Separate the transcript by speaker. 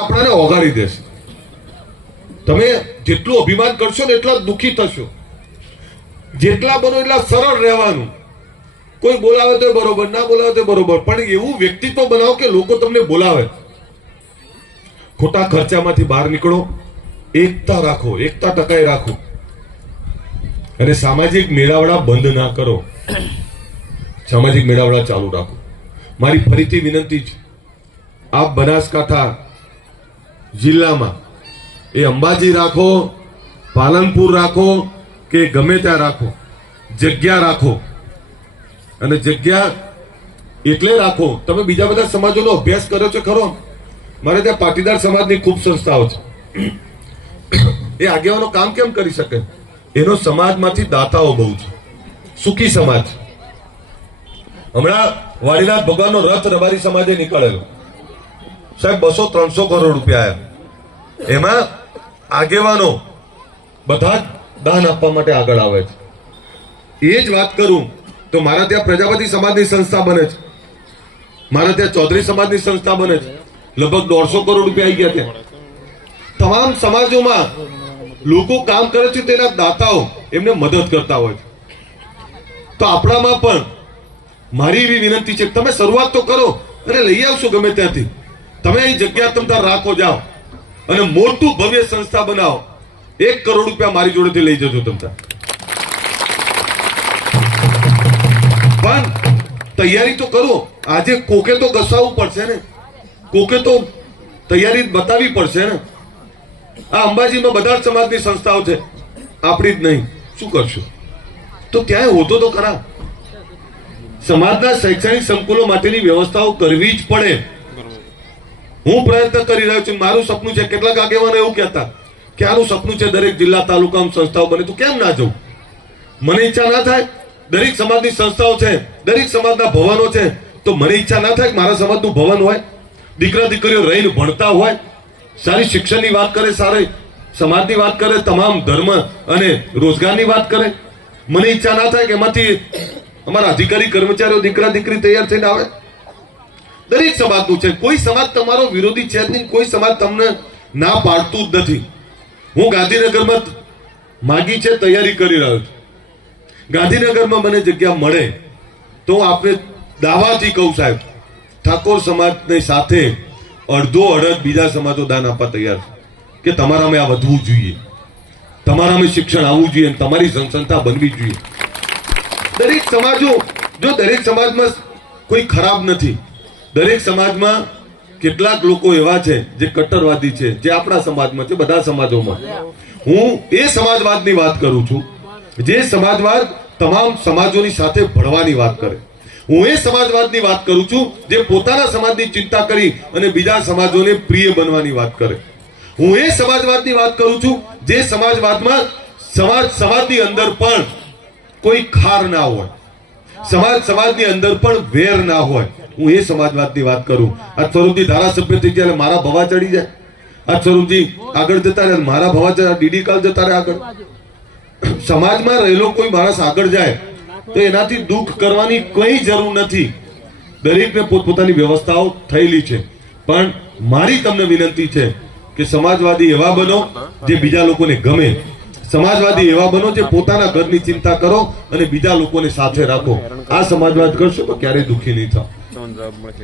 Speaker 1: આપણાને ઓગાળી દેશે. તમે જેટલું અભિમાન કરશો ને એટલા દુઃખી થશો. જેટલા બનો એટલા સરળ રહેવાનું. કોઈ બોલાવે તો બરોબર, ના બોલાવે તો બરોબર. પણ એવું વ્યક્તિત્વ બનાવો કે લોકો તમને બોલાવે. ખોટા ખર્ચામાંથી બહાર નીકળો. એકતા રાખો, એકતા ટકાઈ રાખો. અને સામાજિક મેળાવડા બંધ ના કરો. સામાજિક મેળાવડા ચાલુ રાખો. મારી ફરીથી વિનંતી છે. આપ બનાસકાંઠા જિલ્લામાં. એ અંબાજી રાખો, પાલનપુર રાખો, કે ગમે ત્યાં રાખો. જગ્યા રાખો. અને જગ્યા એટલે રાખો. તમે બીજા બધા સમાજોનો અભ્યાસ કર્યો છે ખરો? મારે ત્યાં પાટીદાર સમાજની ખૂબ સંસ્થાઓ છે. એ આગેવાનો કામ કેમ કરી શકે? એનો સમાજમાંથી દાતાઓ બહુ છે. સુખી સમાજ હમણાં વાડીનાથ ભગવાનનો રથ રબારી સમાજે નીકળેલો. સાહેબ, બસો ત્રણસો કરોડ રૂપિયા આવ્યા એમાં આગેવાનો બધા જ દાન આપવા માટે આગળ આવે છે. એ જ વાત કરું તો મારા ત્યાં પ્રજાપતિ સમાજની સંસ્થા બને છે. મારા ત્યાં ચૌધરી સમાજની સંસ્થા બને છે. લગભગ દોઢસો કરોડ રૂપિયા આવી ગયા ત્યાં. તમામ સમાજોમાં લોકો કામ કરે છે, તેના દાતાઓ એમને મદદ કરતા હોય છે. તો આપણામાં પણ મારી એવી વિનંતી છે તમે શરૂઆત તો કરો અને લઈ આવશો ગમે ત્યાંથી. તમે અહીં જગ્યા તમતા રાખો જાઓ અને મોટું ભવ્ય સંસ્થા બનાવો. એક કરોડ રૂપિયા મારી જોડેથી લઈ જજો તમતાર પણ તૈયારી તો કરો. આજે કોકે તો ઘસાવવું પડશે ને? કોકે તો તૈયારી બતાવવી પડશે ને? આ અંબાજીમાં બધા સમાજની સંસ્થાઓ છે. આપણી જ નહીં. શું કરશું? તો ક્યાંય હોતો તો ખરા. સમાજના શૈક્ષણિક સંકુલો માટેની વ્યવસ્થાઓ કરવી જ પડે. હું પ્રયત્ન કરી રહ્યો છું, મારું સપનું છે, કેટલાક આગેવાનો એવું કહેતા કે આનું સપનું છે, દરેક જિલ્લા તાલુકામાં સંસ્થાઓ બને. તો કેમ ના જવું મને ઈચ્છા ના થાય, દરેક સમાજની સંસ્થાઓ છે, દરેક સમાજના ભવનો છે, તો મને ઈચ્છા ના થાય કે મારા સમાજનું ભવન હોય, દીકરા દીકરીઓ રહીને ભણતા હોય, સારી શિક્ષણની વાત કરે, સારી સમાજની વાત કરે, તમામ ધર્મ અને રોજગારની વાત કરે. મને ઈચ્છા ના થાય કે એમાંથી અમારા અધિકારી કર્મચારીઓ દીકરા દીકરી તૈયાર થઈને આવે. દરેક સમાજનું છે. કોઈ સમાજ તમારો વિરોધી છે નહીં. કોઈ સમાજ તમને ના પાડતું જ નથી. હું ગાંધીનગરમાં માગી છે, તૈયારી કરી રહ્યો છું. ગાંધીનગરમાં મને જગ્યા મળે તો હું આપને દાવાથી કહું સાહેબ, ઠાકોર સમાજની સાથે અડધો અડધ બીજા સમાજો દાન આપવા તૈયાર છે. કે તમારામાં આ વધવું જોઈએ. તમારામાં શિક્ષણ આવવું જોઈએ તમારી સંસ્થા બનવી જોઈએ. દરેક સમાજો, જો દરેક સમાજમાં કોઈ ખરાબ નથી દરેક સમાજમાં કેટલાક લોકો એવા છે જે કટ્ટરવાદી છે, જે આપણા સમાજમાં છે, બધા સમાજોમાં. હું એ સમાજવાદની વાત કરું છું, જે સમાજવાદ તમામ સમાજોની સાથે ભળવાની વાત કરે. હું એ સમાજવાદની વાત કરું છું, જે પોતાના સમાજની ચિંતા કરી અને બીજા સમાજોને પ્રિય બનવાની વાત કરે. હું એ સમાજવાદની વાત કરું છું, જે સમાજવાદમાં સમાજ, સમાજની અંદર પણ કોઈ ખાર ના હોય. સમાજ, સમાજની અંદર પણ વેર ના હોય. હું એ સમાજવાદની વાત કરું. આ સ્વરૂપજી ધારાસભ્ય થઈ ગયા મારા ભવા ચડી જાય. આજ સ્વરૂપજી આગળ જતા રહે મારા ભવા જતા ડીડી કાલ જતા રહે આગળ. સમાજમાં રહેલો કોઈ માણસ આગળ જાય તો એનાથી દુઃખ કરવાની કઈ જરૂર નથી. દરેકને પોતપોતાની વ્યવસ્થાઓ થયેલી છે. પણ મારી તમને વિનંતી છે કે સમાજવાદી એવા બનો જે બીજા લોકોને ગમે. સમાજવાદી એવા બનો જે પોતાના ઘરની ચિંતા કરો અને બીજા લોકોને સાથે રાખો. આ સમાજવાદ કરશો તો ક્યારેય દુઃખી નહીં થાવ. Turns up, Mike.